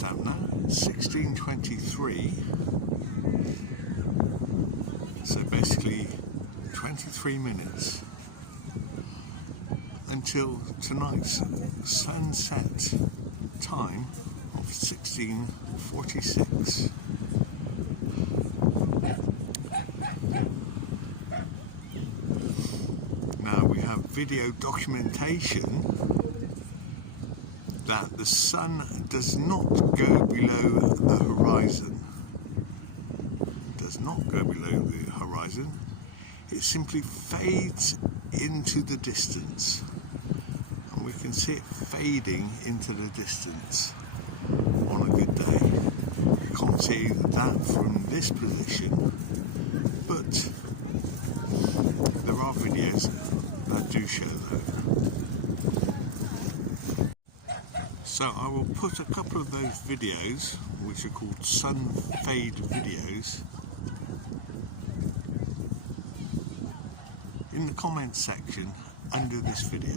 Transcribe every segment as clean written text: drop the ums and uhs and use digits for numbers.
What's that now? 16:23. So basically 23 minutes until tonight's sunset time of 16:46. Now we have video documentation that the sun does not go below the horizon. Does not go below the horizon. It simply fades into the distance. And we can see it fading into the distance on a good day. You can't see that from this position, but there are videos that do show that. So I will put a couple of those videos, which are called sun fade videos, in the comments section under this video.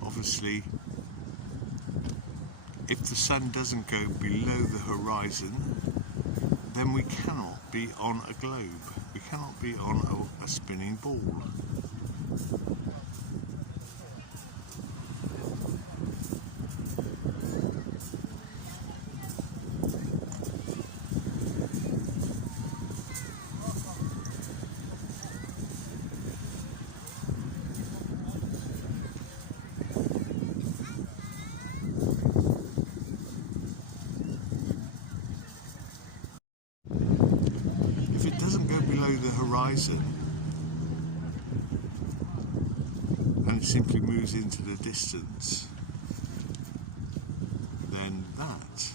Obviously, if the sun doesn't go below the horizon, then we cannot be on a globe. We cannot be on a spinning ball. If it doesn't go below the horizon and it simply moves into the distance, then that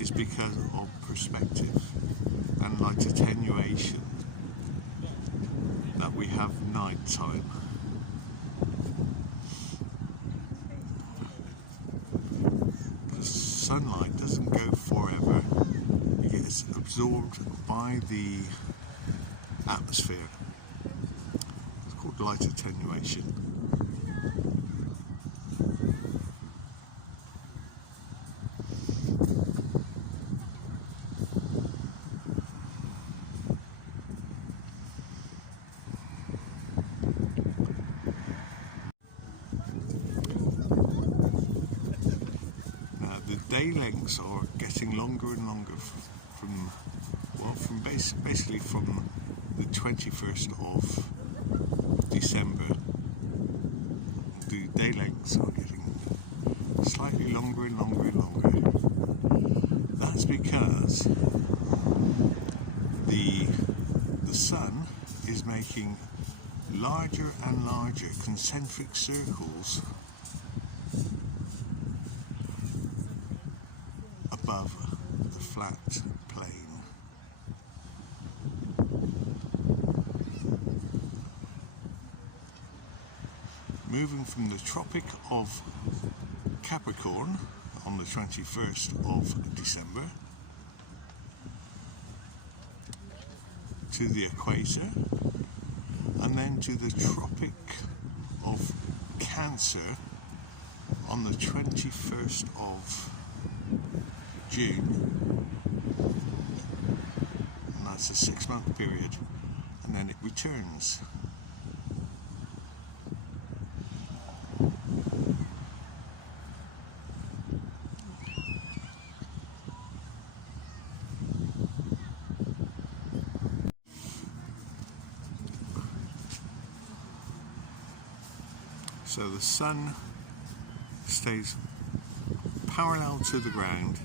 is because of perspective and light attenuation, that we have night time. Sunlight doesn't go forever. It gets absorbed by the atmosphere. It's called light attenuation. Day lengths are getting longer and longer basically from the 21st of December. The day lengths are getting slightly longer and longer and longer. That's because the sun is making larger and larger concentric circles above the flat plane. Moving from the Tropic of Capricorn on the 21st of December to the equator, and then to the Tropic of Cancer on the 21st of June, and that's a 6-month period, and then it returns. So the sun stays parallel to the ground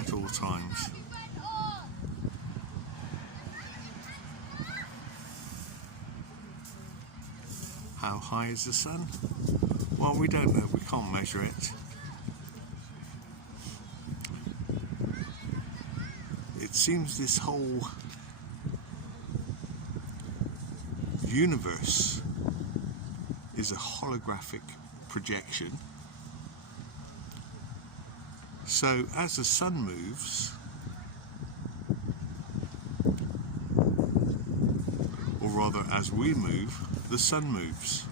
at all times. How high is the sun? Well, we don't know, we can't measure it. It seems this whole universe is a holographic projection. So as the sun moves, or rather as we move, the sun moves.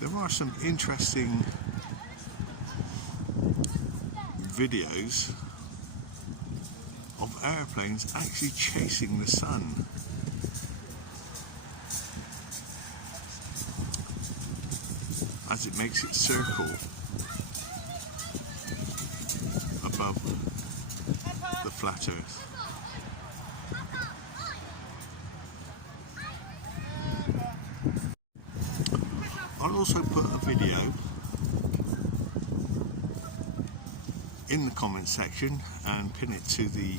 There are some interesting videos of airplanes actually chasing the sun. As it makes its circle above the flat Earth. I'll also put a video in the comment section and pin it to the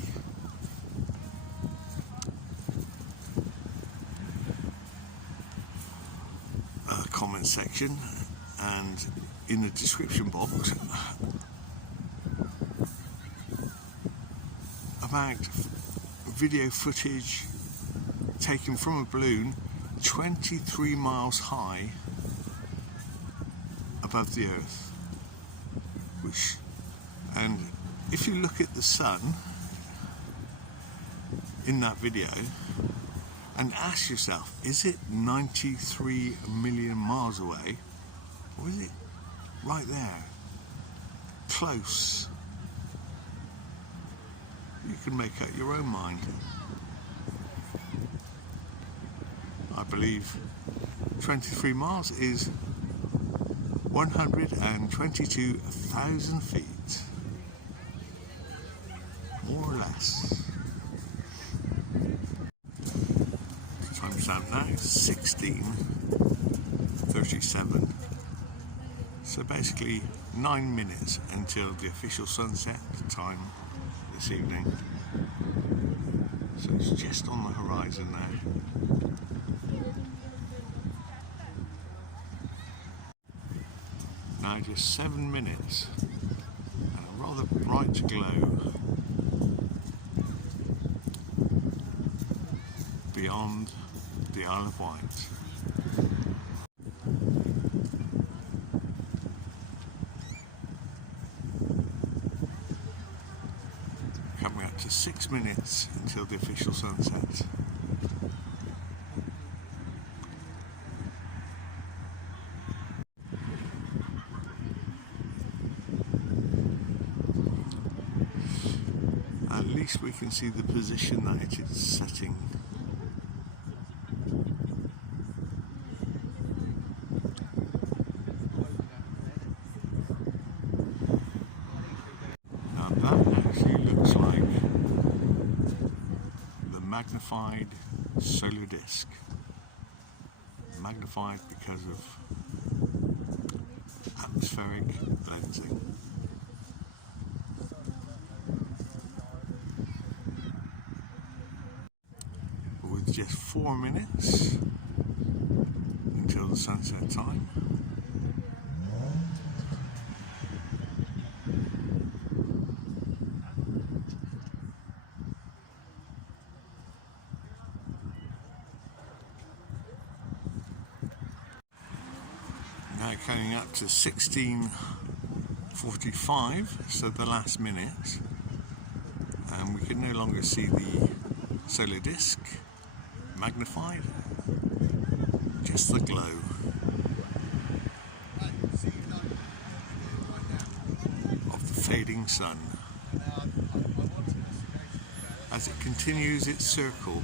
comment section and in the description box about video footage taken from a balloon 23 miles high above the Earth, and if you look at the sun in that video and ask yourself, is it 93 million miles away, or is it right there, close? You can make up your own mind. I believe 23 miles is 122,000 feet, more or less. Time's out now, 16:37. So basically 9 minutes until the official sunset time this evening. So it's just on the horizon there. Now just 7 minutes and a rather bright glow beyond the Isle of Wight. Coming up to 6 minutes until the official sunset. At least we can see the position that it is setting. Now that actually looks like the magnified solar disk. Magnified because of atmospheric lensing. With just 4 minutes until the sunset time. Now coming up to 16:45, so the last minute, and we can no longer see the solar disk magnified, just the glow. Of the fading sun as it continues its circle.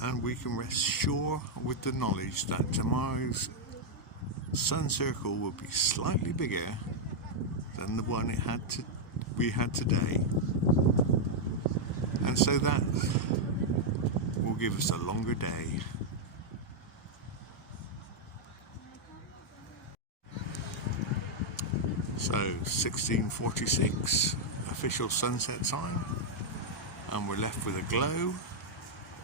And we can rest sure with the knowledge that tomorrow's sun circle will be slightly bigger than the one we had today, and so that will give us a longer day. So 16:46 official sunset time, and we're left with a glow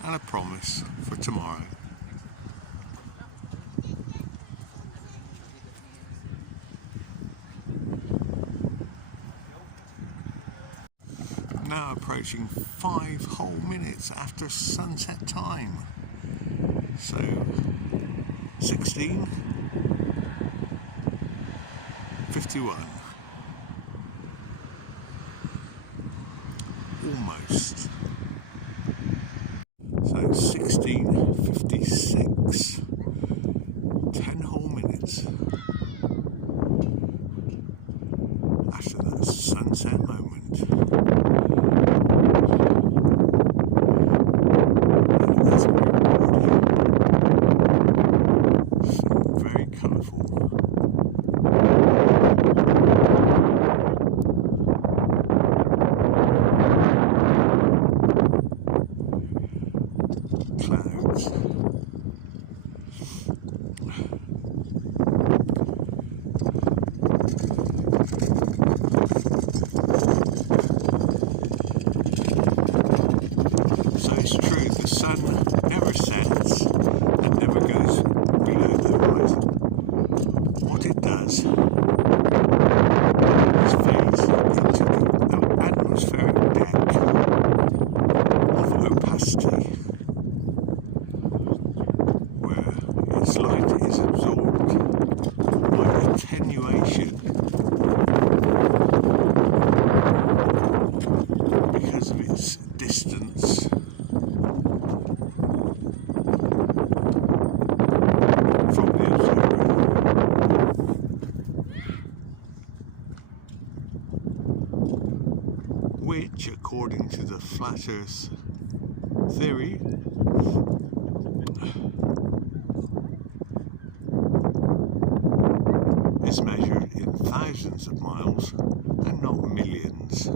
and a promise for tomorrow. Now approaching 5 whole minutes after sunset time. So 16:51. Almost. So 16:56. 10 whole minutes after that sunset moment. And that's some very colourful clouds. So it's true, the sun never sets and never goes below the horizon. What it does is fades into the atmospheric deck of opacity, where its light is absorbed by attenuation because of its distance from the observer. Which, according to the flat Earth theory, is measured in thousands of miles and not millions.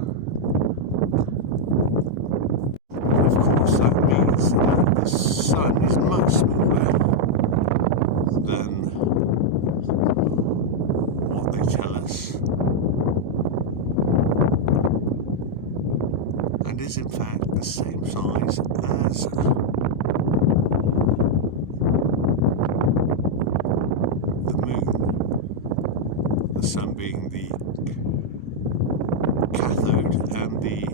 Of course, that means that the sun is much smaller than what they tell us, and is in fact the same size as the moon, the sun being the cathode and the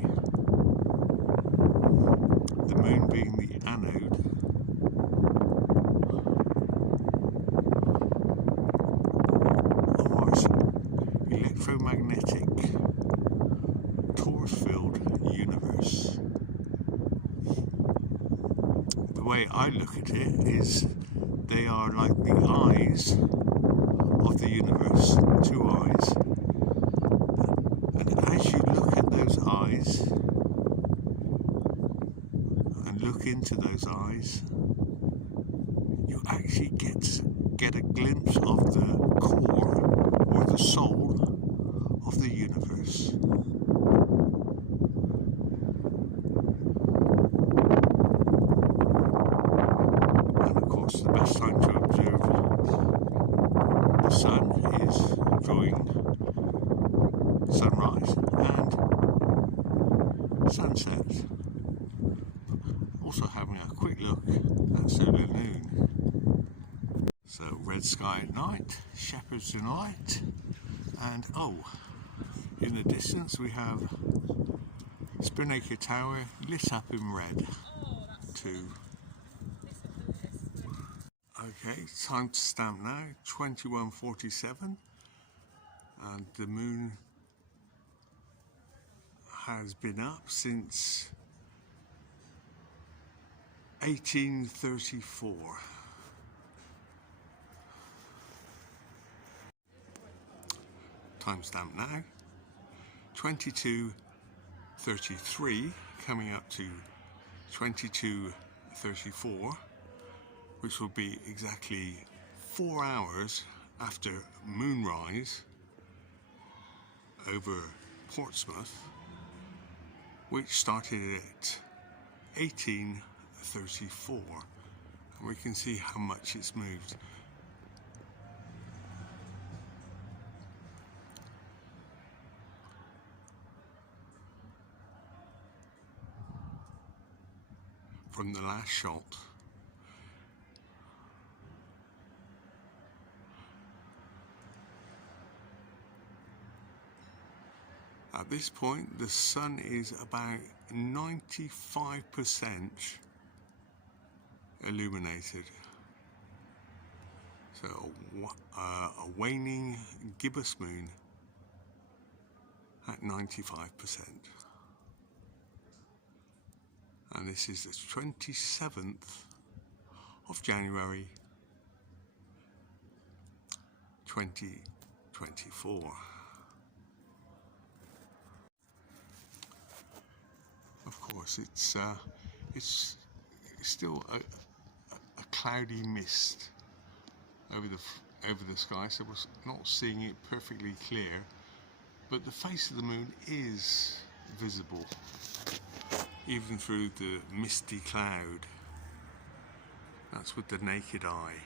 moon being the anode. Of our electromagnetic torus-filled universe. The way I look at it is they are like the eyes of the universe, 2 eyes. And as you look at those eyes and look into those eyes, you actually get a glimpse of the core or the soul of the universe. And of course, the best time to observe the sun is during sunrise and sunset. Also having a quick look at solar noon. So red sky at night, shepherds in light, and in the distance we have Spinnaker Tower lit up in red too. Okay, time to stamp now, 21:47, and the moon has been up since 1834. Timestamp now, 22:33, coming up to 22:34, which will be exactly 4 hours after moonrise over Portsmouth, which started at 18:34, and we can see how much it's moved. from the last shot. At this point, the sun is about 95% illuminated. So a waning gibbous moon at 95%. And this is the 27th of January 2024. Of course, it's still a cloudy mist over the sky, so we're not seeing it perfectly clear, but the face of the moon is visible even through the misty cloud. That's with the naked eye.